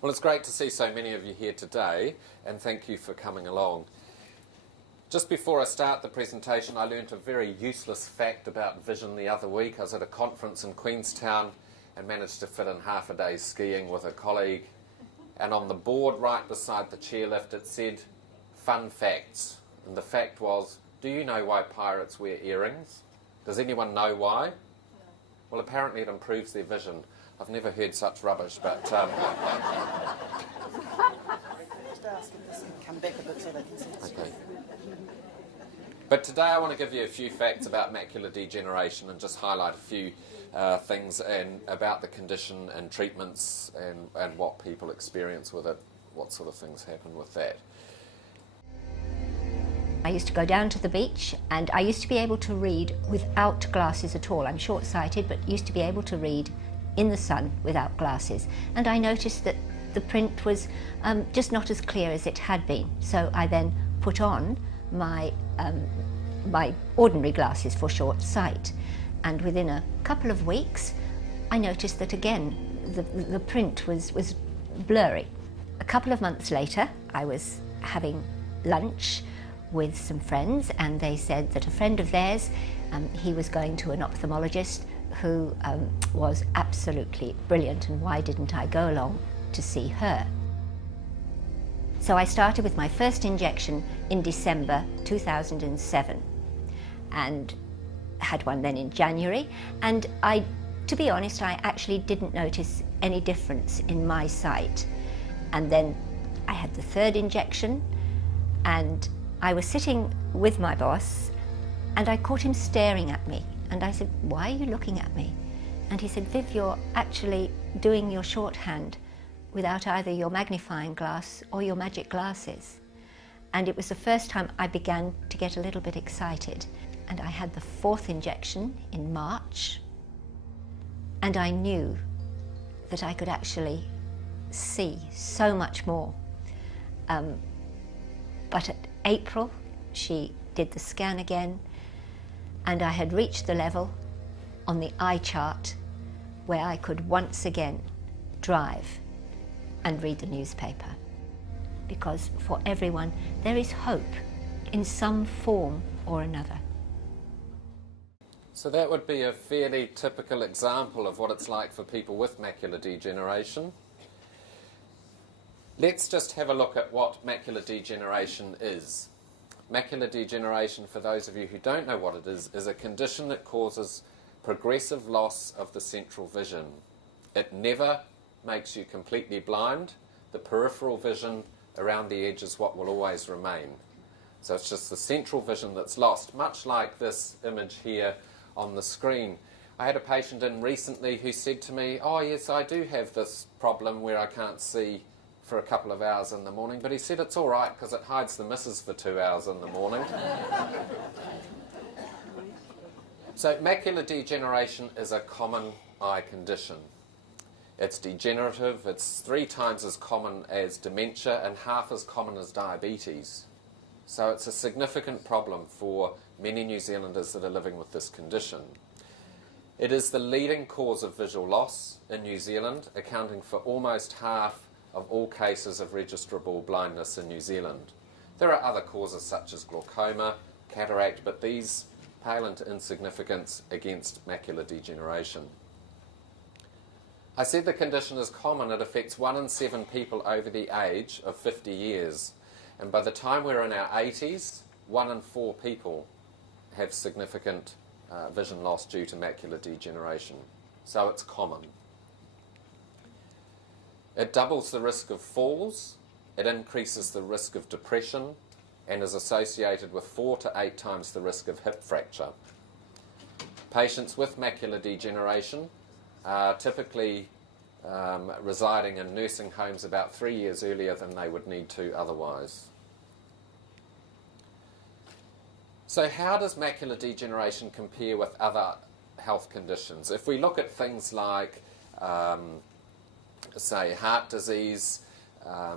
Well, it's great to see so many of you here today, and thank you for coming along. Just before I start the presentation, I learnt a very useless fact about vision the other week. I was at a conference in Queenstown and managed to fit in half a day skiing with a colleague. And on the board right beside the chairlift, it said, "Fun facts." And the fact was, do you know why pirates wear earrings? Does anyone know why? No. Well, apparently it improves their vision. I've never heard such rubbish, but... Just ask if this can come back a bit so they can see it. Okay. But today I want to give you a few facts about macular degeneration and just highlight a few things about the condition and treatments and what people experience with it, what sort of things happen with that. I used to go down to the beach and I used to be able to read without glasses at all. I'm short-sighted, but used to be able to read in the sun without glasses. And I noticed that the print was just not as clear as it had been. So I then put on my ordinary glasses for short sight. And within a couple of weeks, I noticed that again, the print was blurry. A couple of months later, I was having lunch with some friends, and they said that a friend of theirs, he was going to an ophthalmologist who was absolutely brilliant, and why didn't I go along to see her? So I started with my first injection in December 2007 and had one then in January, and to be honest, I actually didn't notice any difference in my sight. And then I had the third injection, and I was sitting with my boss and I caught him staring at me, and I said, "Why are you looking at me?" And he said, "Viv, you're actually doing your shorthand without either your magnifying glass or your magic glasses." And it was the first time I began to get a little bit excited. And I had the fourth injection in March, and I knew that I could actually see so much more. But at April, she did the scan again, and I had reached the level on the eye chart where I could once again drive and read the newspaper. Because for everyone, there is hope in some form or another. So that would be a fairly typical example of what it's like for people with macular degeneration. Let's just have a look at what macular degeneration is. Macular degeneration, for those of you who don't know what it is a condition that causes progressive loss of the central vision. It never makes you completely blind. The peripheral vision around the edge is what will always remain. So it's just the central vision that's lost, much like this image here on the screen. I had a patient in recently who said to me, "Oh yes, I do have this problem where I can't see for a couple of hours in the morning," but he said it's all right because it hides the missus for 2 hours in the morning. So macular degeneration is a common eye condition. It's degenerative, it's 3 times as common as dementia and half as common as diabetes. So it's a significant problem for many New Zealanders that are living with this condition. It is the leading cause of visual loss in New Zealand, accounting for almost half of all cases of registrable blindness in New Zealand. There are other causes such as glaucoma, cataract, but these pale into insignificance against macular degeneration. I said the condition is common. It affects 1 in 7 people over the age of 50 years. And by the time we're in our 80s, 1 in 4 people have significant vision loss due to macular degeneration. So it's common. It doubles the risk of falls, it increases the risk of depression, and is associated with 4 to 8 times the risk of hip fracture. Patients with macular degeneration are typically residing in nursing homes about 3 years earlier than they would need to otherwise. So how does macular degeneration compare with other health conditions? If we look at things like say heart disease,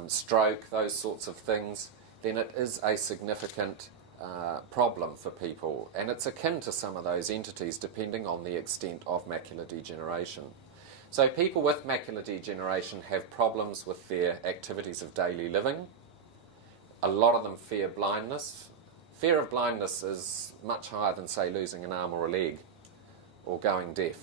stroke, those sorts of things, then it is a significant problem for people, and it's akin to some of those entities depending on the extent of macular degeneration. So people with macular degeneration have problems with their activities of daily living. A lot of them fear blindness. Fear of blindness is much higher than, say, losing an arm or a leg or going deaf.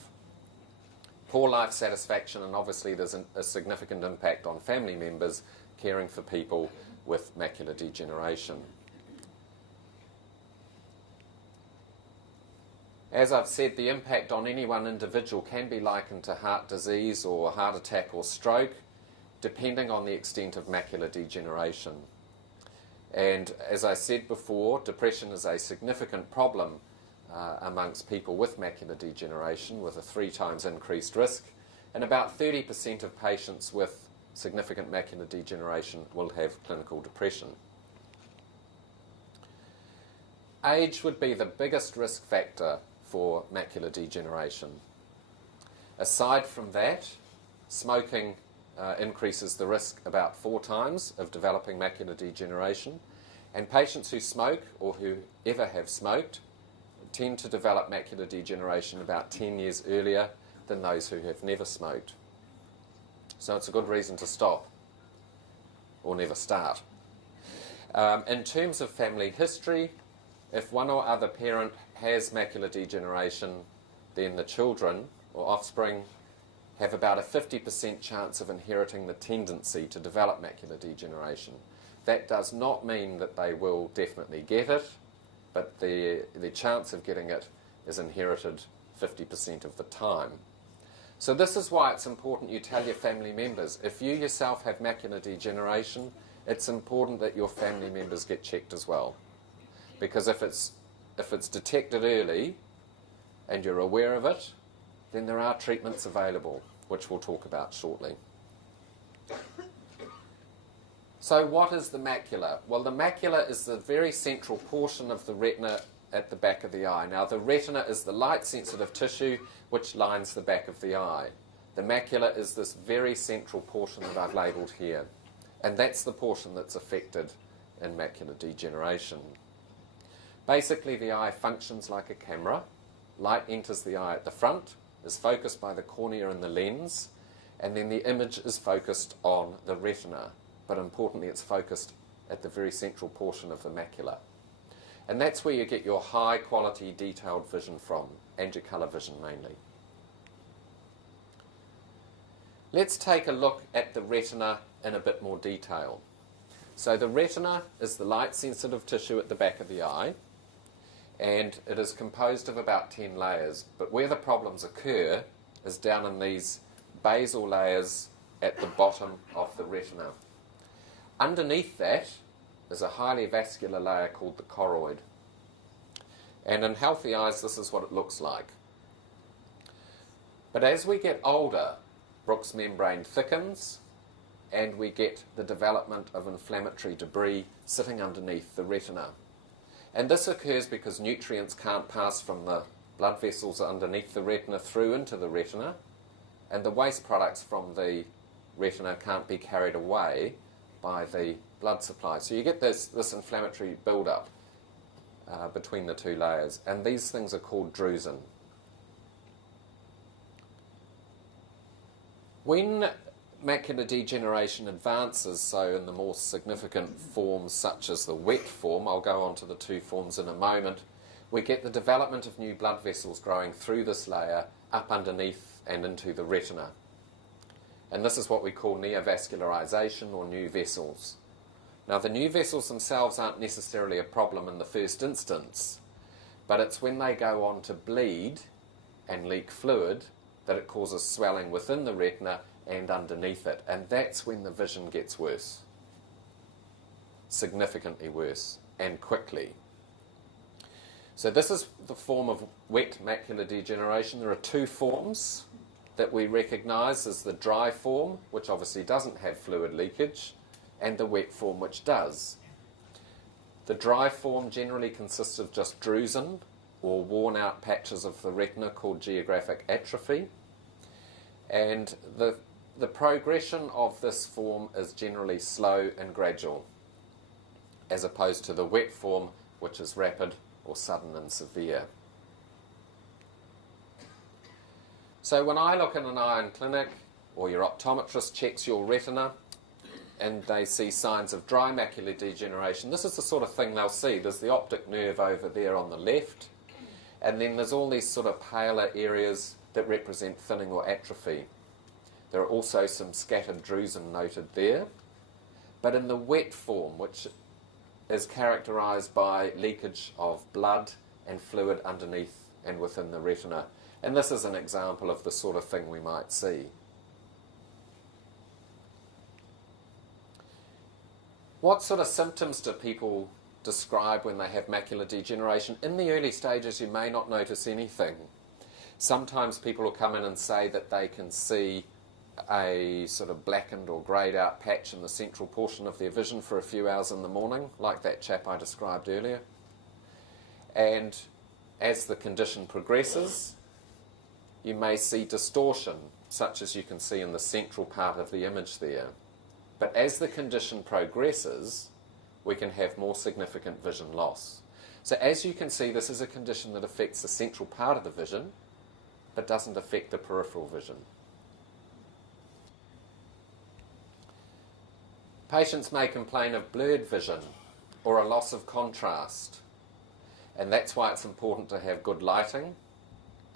Poor life satisfaction, and obviously there's a significant impact on family members caring for people with macular degeneration. As I've said, the impact on any one individual can be likened to heart disease or heart attack or stroke, depending on the extent of macular degeneration. And as I said before, depression is a significant problem amongst people with macular degeneration, with a 3 times increased risk, and about 30% of patients with significant macular degeneration will have clinical depression. Age would be the biggest risk factor for macular degeneration. Aside from that, smoking increases the risk about 4 times of developing macular degeneration, and patients who smoke or who ever have smoked tend to develop macular degeneration about 10 years earlier than those who have never smoked. So it's a good reason to stop or never start. In terms of family history, if one or other parent has macular degeneration, then the children or offspring have about a 50% chance of inheriting the tendency to develop macular degeneration. That does not mean that they will definitely get it, but the chance of getting it is inherited 50% of the time. So this is why it's important you tell your family members. If you yourself have macular degeneration, it's important that your family members get checked as well. Because if it's detected early and you're aware of it, then there are treatments available, which we'll talk about shortly. So what is the macula? Well, the macula is the very central portion of the retina at the back of the eye. Now, the retina is the light-sensitive tissue which lines the back of the eye. The macula is this very central portion that I've labelled here, and that's the portion that's affected in macular degeneration. Basically, the eye functions like a camera. Light enters the eye at the front, is focused by the cornea and the lens, and then the image is focused on the retina. But importantly, it's focused at the very central portion of the macula. And that's where you get your high-quality detailed vision from, and your colour vision mainly. Let's take a look at the retina in a bit more detail. So the retina is the light-sensitive tissue at the back of the eye, and it is composed of about 10 layers. But where the problems occur is down in these basal layers at the bottom of the retina. Underneath that is a highly vascular layer called the choroid. And in healthy eyes, this is what it looks like. But as we get older, Bruch's membrane thickens, and we get the development of inflammatory debris sitting underneath the retina. And this occurs because nutrients can't pass from the blood vessels underneath the retina through into the retina, and the waste products from the retina can't be carried away by the blood supply. So you get this inflammatory build-up between the two layers, and these things are called drusen. When macular degeneration advances, so in the more significant forms such as the wet form, I'll go on to the 2 forms in a moment, we get the development of new blood vessels growing through this layer up underneath and into the retina. And this is what we call neovascularization, or new vessels. Now, the new vessels themselves aren't necessarily a problem in the first instance, but it's when they go on to bleed and leak fluid that it causes swelling within the retina and underneath it, and that's when the vision gets worse. Significantly worse, and quickly. So this is the form of wet macular degeneration. There are 2 forms that we recognise as the dry form, which obviously doesn't have fluid leakage, and the wet form, which does. The dry form generally consists of just drusen, or worn out patches of the retina called geographic atrophy, and the progression of this form is generally slow and gradual, as opposed to the wet form, which is rapid or sudden and severe. So when I look in an eye in clinic, or your optometrist checks your retina, and they see signs of dry macular degeneration, this is the sort of thing they'll see. There's the optic nerve over there on the left, and then there's all these sort of paler areas that represent thinning or atrophy. There are also some scattered drusen noted there. But in the wet form, which is characterised by leakage of blood and fluid underneath and within the retina. And this is an example of the sort of thing we might see. What sort of symptoms do people describe when they have macular degeneration? In the early stages, you may not notice anything. Sometimes people will come in and say that they can see a sort of blackened or greyed out patch in the central portion of their vision for a few hours in the morning, like that chap I described earlier. And as the condition progresses, you may see distortion, such as you can see in the central part of the image there. But as the condition progresses, we can have more significant vision loss. So as you can see, this is a condition that affects the central part of the vision, but doesn't affect the peripheral vision. Patients may complain of blurred vision or a loss of contrast, and that's why it's important to have good lighting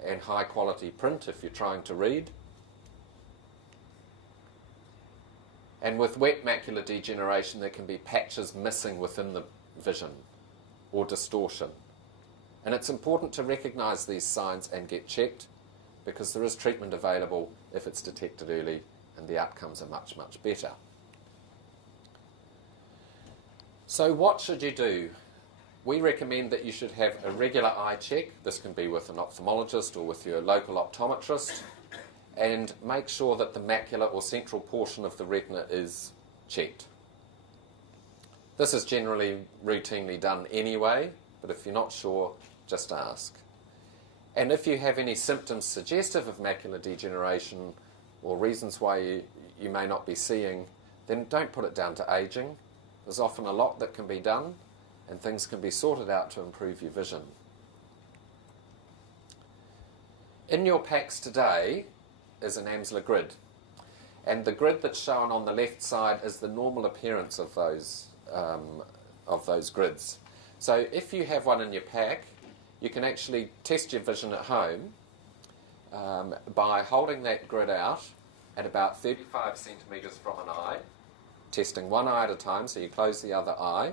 and high quality print if you're trying to read. And with wet macular degeneration, there can be patches missing within the vision or distortion. And it's important to recognise these signs and get checked, because there is treatment available if it's detected early, and the outcomes are much, much better. So what should you do? We recommend that you should have a regular eye check. This can be with an ophthalmologist or with your local optometrist, and make sure that the macular or central portion of the retina is checked. This is generally routinely done anyway, but if you're not sure, just ask. And if you have any symptoms suggestive of macular degeneration or reasons why you may not be seeing, then don't put it down to ageing. There's often a lot that can be done, and things can be sorted out to improve your vision. In your packs today is an Amsler grid, and the grid that's shown on the left side is the normal appearance of those grids. So if you have one in your pack, you can actually test your vision at home by holding that grid out at about 35 centimetres from an eye, testing one eye at a time, so you close the other eye.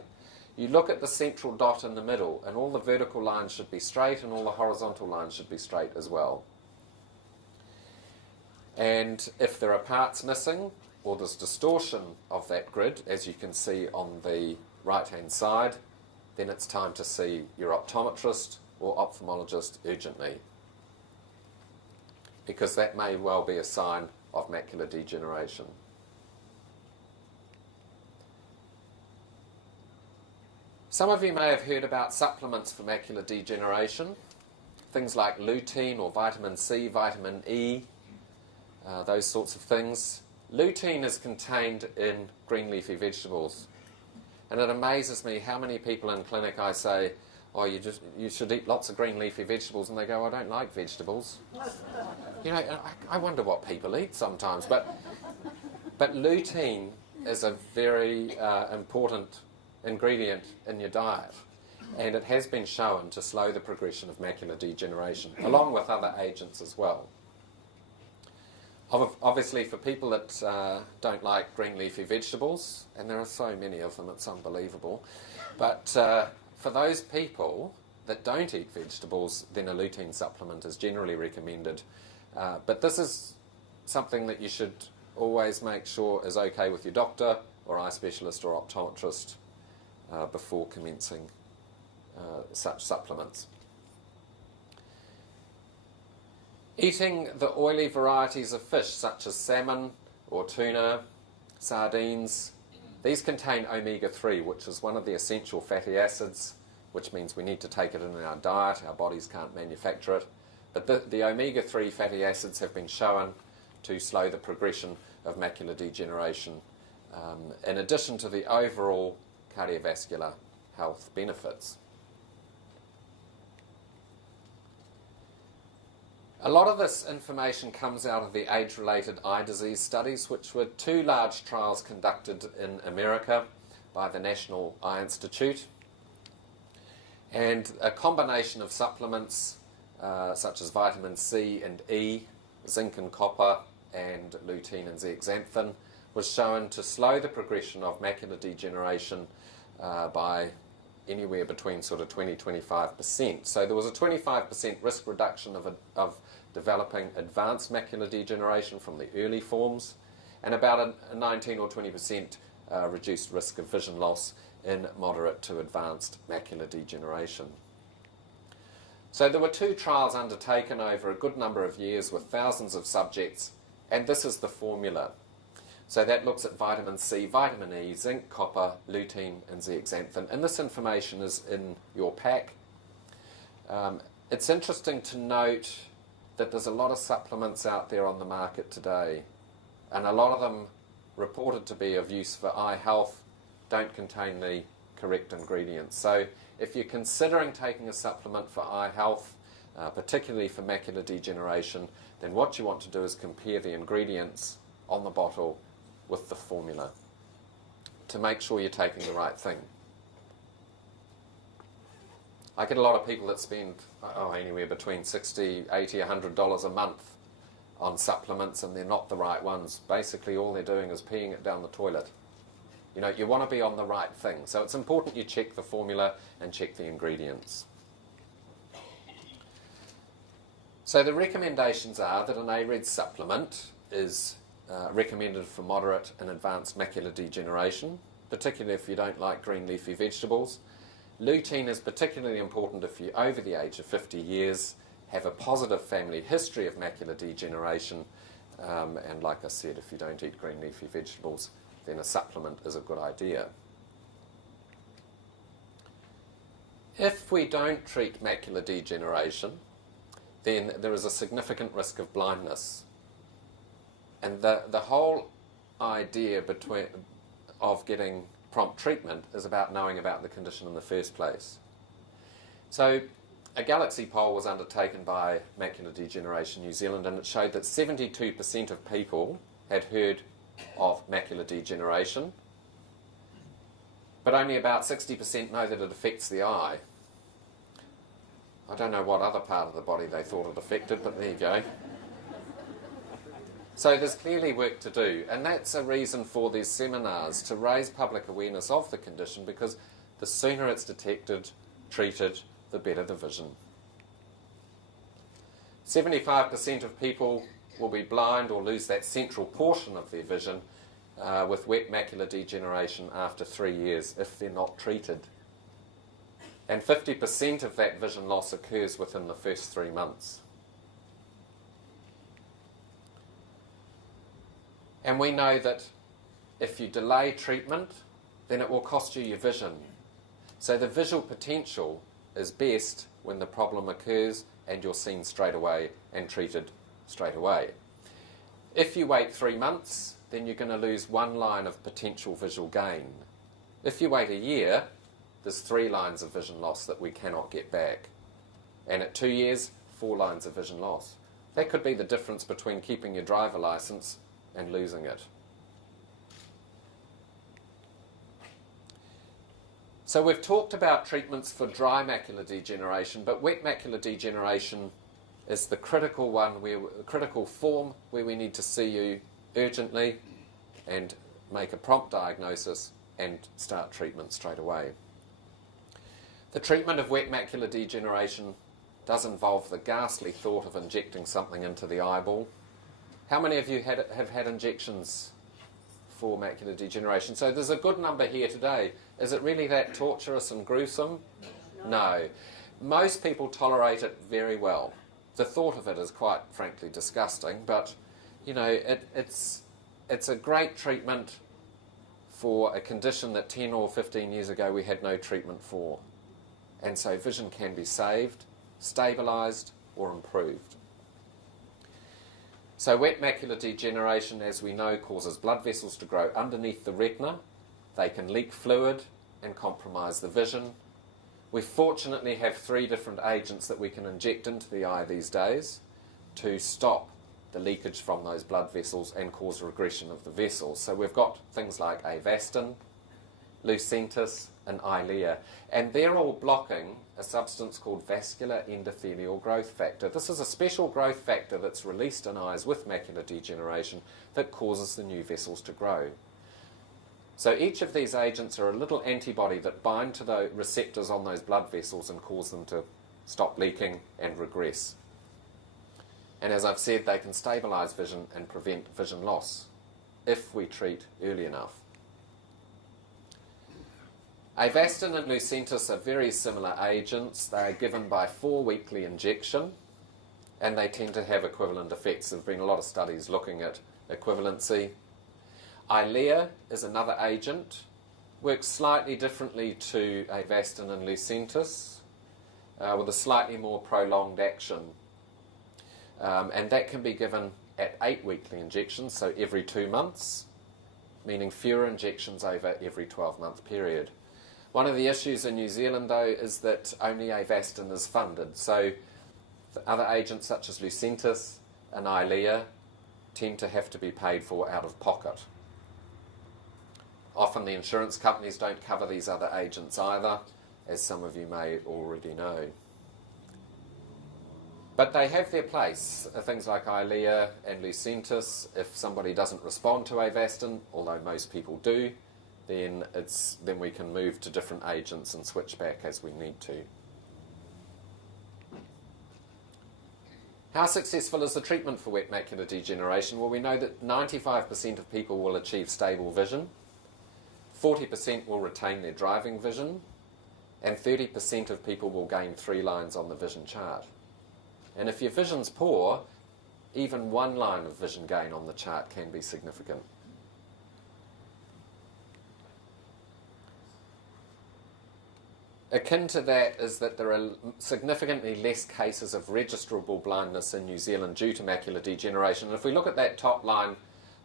You look at the central dot in the middle, and all the vertical lines should be straight and all the horizontal lines should be straight as well. And if there are parts missing or there's distortion of that grid, as you can see on the right-hand side, then it's time to see your optometrist or ophthalmologist urgently, because that may well be a sign of macular degeneration. Some of you may have heard about supplements for macular degeneration, things like lutein or vitamin C, vitamin E, those sorts of things. Lutein is contained in green leafy vegetables, and it amazes me how many people in clinic I say, oh, you should eat lots of green leafy vegetables, and they go, I don't like vegetables. You know, I wonder what people eat sometimes, but lutein is a very important ingredient in your diet, and it has been shown to slow the progression of macular degeneration, along with other agents as well. Obviously, for people that don't like green leafy vegetables, and there are so many of them, it's unbelievable, but for those people that don't eat vegetables, then a lutein supplement is generally recommended. But this is something that you should always make sure is okay with your doctor or eye specialist or optometrist before commencing such supplements. Eating the oily varieties of fish such as salmon or tuna, sardines, these contain omega-3, which is one of the essential fatty acids, which means we need to take it in our diet. Our bodies can't manufacture it. But the omega-3 fatty acids have been shown to slow the progression of macular degeneration, in addition to the overall cardiovascular health benefits. A lot of this information comes out of the age-related eye disease studies, which were 2 large trials conducted in America by the National Eye Institute. And a combination of supplements such as vitamin C and E, zinc and copper, and lutein and zeaxanthin was shown to slow the progression of macular degeneration by anywhere between sort of 20-25%. So there was a 25% risk reduction of developing advanced macular degeneration from the early forms, and about a 19 or 20% reduced risk of vision loss in moderate to advanced macular degeneration. So there were 2 trials undertaken over a good number of years with thousands of subjects, and this is the formula. So that looks at vitamin C, vitamin E, zinc, copper, lutein and zeaxanthin, and this information is in your pack. It's interesting to note that there's a lot of supplements out there on the market today, and a lot of them reported to be of use for eye health don't contain the correct ingredients. So if you're considering taking a supplement for eye health, particularly for macular degeneration, then what you want to do is compare the ingredients on the bottle with the formula to make sure you're taking the right thing. I get a lot of people that spend anywhere between $60, $80, $100 a month on supplements, and they're not the right ones. Basically all they're doing is peeing it down the toilet. You know, you want to be on the right thing, so it's important you check the formula and check the ingredients. So the recommendations are that an ARED supplement is recommended for moderate and advanced macular degeneration, particularly if you don't like green leafy vegetables. Lutein is particularly important if you're over the age of 50 years, have a positive family history of macular degeneration, and like I said, if you don't eat green leafy vegetables, then a supplement is a good idea. If we don't treat macular degeneration, then there is a significant risk of blindness. And the whole idea of getting prompt treatment is about knowing about the condition in the first place. So a Galaxy poll was undertaken by Macular Degeneration New Zealand, and it showed that 72% of people had heard of macular degeneration, but only about 60% know that it affects the eye. I don't know what other part of the body they thought it affected, but there you go. So there's clearly work to do, and that's a reason for these seminars, to raise public awareness of the condition, because the sooner it's detected, treated, the better the vision. 75% of people will be blind or lose that central portion of their vision with wet macular degeneration after 3 years if they're not treated. And 50% of that vision loss occurs within the first 3 months. And we know that if you delay treatment, then it will cost you your vision. So the visual potential is best when the problem occurs and you're seen straight away and treated straight away. If you wait 3 months, then you're going to lose 1 line of potential visual gain. If you wait a year, there's 3 lines of vision loss that we cannot get back. And at 2 years, 4 lines of vision loss. That could be the difference between keeping your driver license and losing it. So we've talked about treatments for dry macular degeneration, but wet macular degeneration is the critical critical form where we need to see you urgently and make a prompt diagnosis and start treatment straight away. The treatment of wet macular degeneration does involve the ghastly thought of injecting something into the eyeball. How many of you have had injections for macular degeneration? So there's a good number here today. Is it really that torturous and gruesome? No. Most people tolerate it very well. The thought of it is quite frankly disgusting, but you know, it's a great treatment for a condition that 10 or 15 years ago we had no treatment for. And so vision can be saved, stabilised or improved. So wet macular degeneration, as we know, causes blood vessels to grow underneath the retina. They can leak fluid and compromise the vision. We fortunately have 3 different agents that we can inject into the eye these days. to stop the leakage from those blood vessels and cause regression of the vessels. So we've got things like Avastin, Lucentis, and Eylea, and they're all blocking a substance called vascular endothelial growth factor. This is a special growth factor that's released in eyes with macular degeneration that causes the new vessels to grow. So each of these agents are a little antibody that bind to the receptors on those blood vessels and cause them to stop leaking and regress. And as I've said, they can stabilise vision and prevent vision loss if we treat early enough. Avastin and Lucentis are very similar agents. They are given by 4-weekly injection, and they tend to have equivalent effects. There have been a lot of studies looking at equivalency. Eylea is another agent, works slightly differently to Avastin and Lucentis, with a slightly more prolonged action. And that can be given at 8-weekly injections, so every 2 months, meaning fewer injections over every 12-month period. One of the issues in New Zealand, though, is that only Avastin is funded. So other agents such as Lucentis and Eylea tend to have to be paid for out of pocket. Often the insurance companies don't cover these other agents either, as some of you may already know. But they have their place, things like Eylea and Lucentis. If somebody doesn't respond to Avastin, although most people do, then we can move to different agents and switch back as we need to. How successful is the treatment for wet macular degeneration? Well, we know that 95% of people will achieve stable vision, 40% will retain their driving vision, and 30% of people will gain 3 lines on the vision chart. And if your vision's poor, even 1 line of vision gain on the chart can be significant. Akin to that is that there are significantly less cases of registrable blindness in New Zealand due to macular degeneration. And if we look at that top line,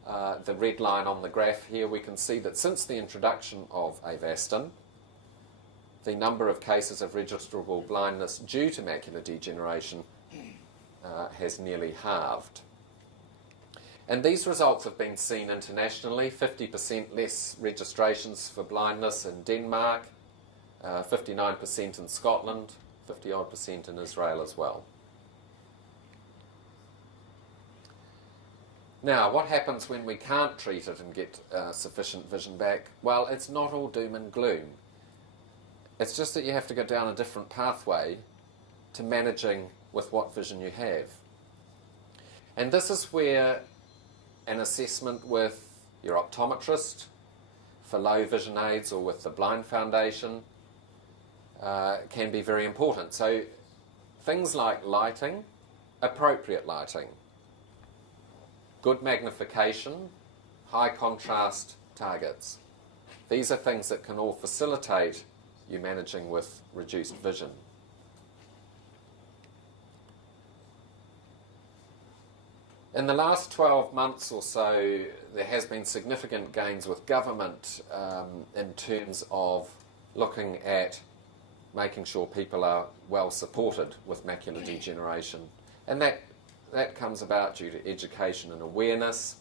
the red line on the graph here, we can see that since the introduction of Avastin, the number of cases of registrable blindness due to macular degeneration has nearly halved. And these results have been seen internationally. 50% less registrations for blindness in Denmark, 59% in Scotland, 50-odd% in Israel as well. Now, what happens when we can't treat it and get sufficient vision back? Well, it's not all doom and gloom. It's just that you have to go down a different pathway to managing with what vision you have. And this is where an assessment with your optometrist for low vision aids or with the Blind Foundation can be very important. So things like lighting, appropriate lighting, good magnification, high contrast targets. These are things that can all facilitate you managing with reduced vision. In the last 12 months or so, there has been significant gains with government in terms of looking at making sure people are well supported with macular degeneration. And that comes about due to education and awareness,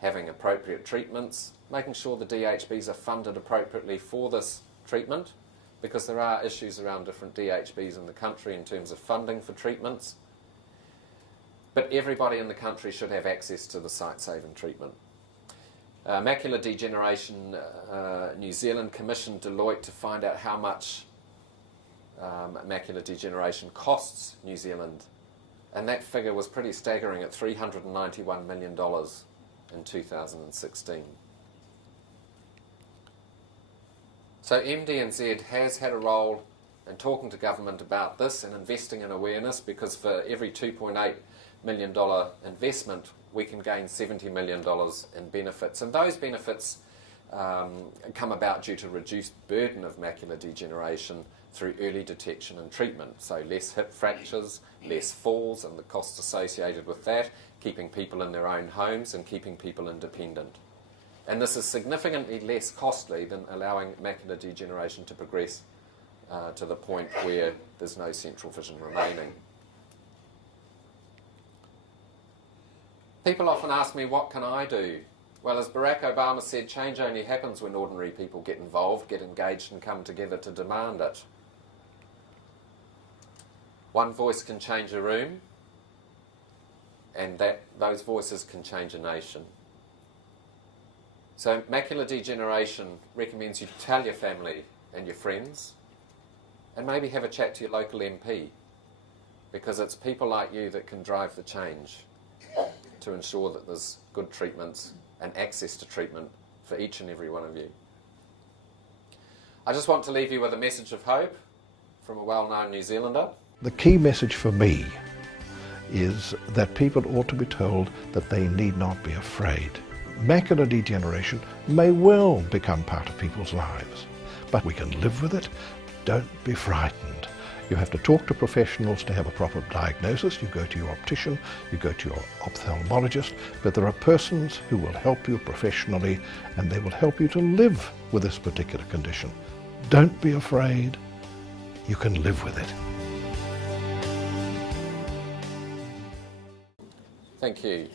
having appropriate treatments, making sure the DHBs are funded appropriately for this treatment, because there are issues around different DHBs in the country in terms of funding for treatments. But everybody in the country should have access to the sight-saving treatment. Macular Degeneration New Zealand commissioned Deloitte to find out how much macular degeneration costs New Zealand. And that figure was pretty staggering at $391 million in 2016. So MDNZ has had a role in talking to government about this and investing in awareness, because for every $2.8 million investment, we can gain $70 million in benefits. And those benefits come about due to reduced burden of macular degeneration through early detection and treatment. So less hip fractures, less falls and the costs associated with that, keeping people in their own homes and keeping people independent. And this is significantly less costly than allowing macular degeneration to progress to the point where there's no central vision remaining. People often ask me, what can I do? Well, as Barack Obama said, change only happens when ordinary people get involved, get engaged and come together to demand it. One voice can change a room, and those voices can change a nation. So macular degeneration recommends you tell your family and your friends, and maybe have a chat to your local MP, because it's people like you that can drive the change to ensure that there's good treatments and access to treatment for each and every one of you. I just want to leave you with a message of hope from a well-known New Zealander. The key message for me is that people ought to be told that they need not be afraid. Macular degeneration may well become part of people's lives, but we can live with it. Don't be frightened. You have to talk to professionals to have a proper diagnosis. You go to your optician, you go to your ophthalmologist, but there are persons who will help you professionally, and they will help you to live with this particular condition. Don't be afraid. You can live with it. Thank you.